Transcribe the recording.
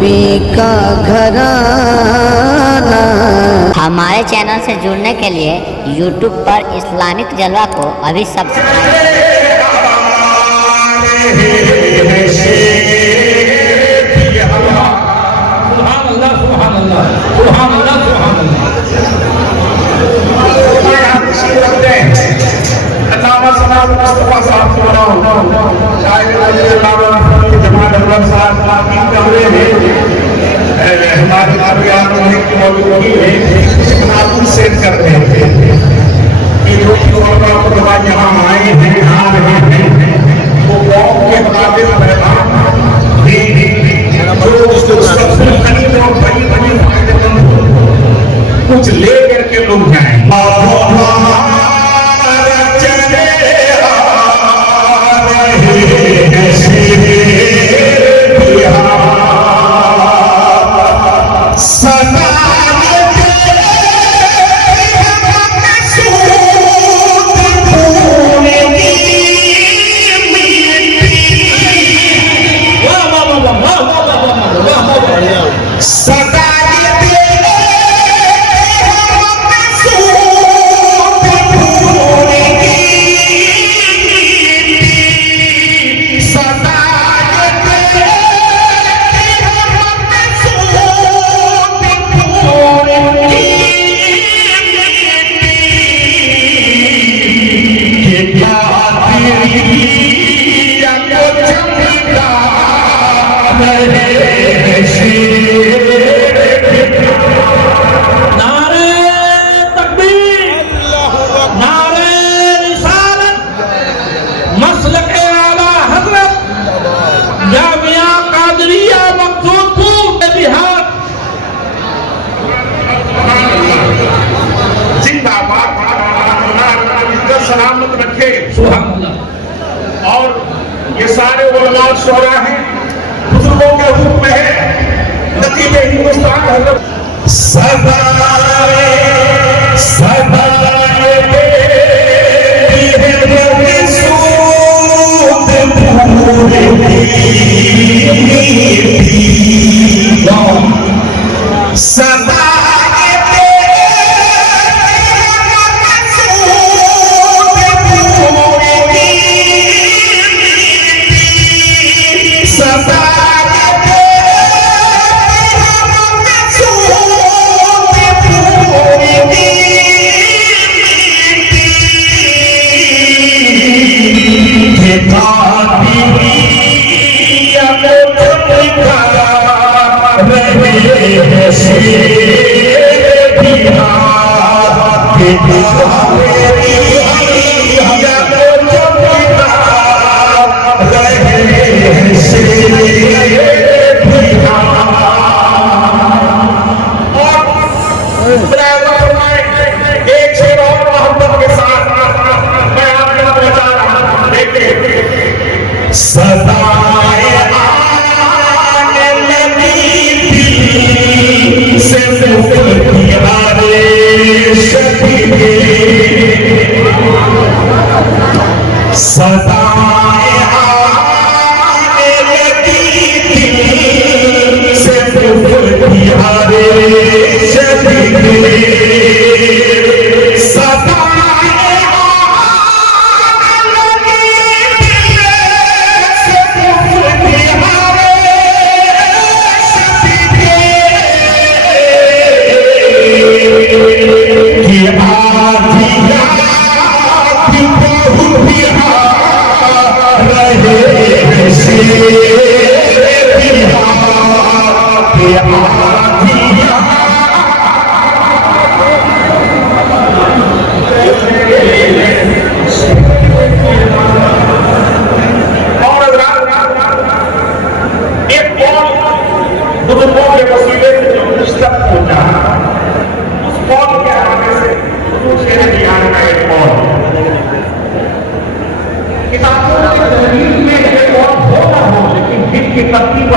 नबी का घराना। हमारे चैनल से जुड़ने के लिए YouTube पर इस्लामिक जलवा को अभी सब्सक्राइब सेट कर रहे थे कि जो यहाँ आए हैं आ रहे हैं वो कौम के मुताबिक पैगाम जो सबसे करीब और बड़ी बड़ी फायदेमंद कुछ ले करके लोग जाएं। सलामत रखे। और ये सारे उलमा शोरा हैं, बुजुर्गों के रूप में है, नतीजे हिंदुस्तान हजरत किताबों की तहरीर में एक और हो ना हो, लेकिन हित की तरतीब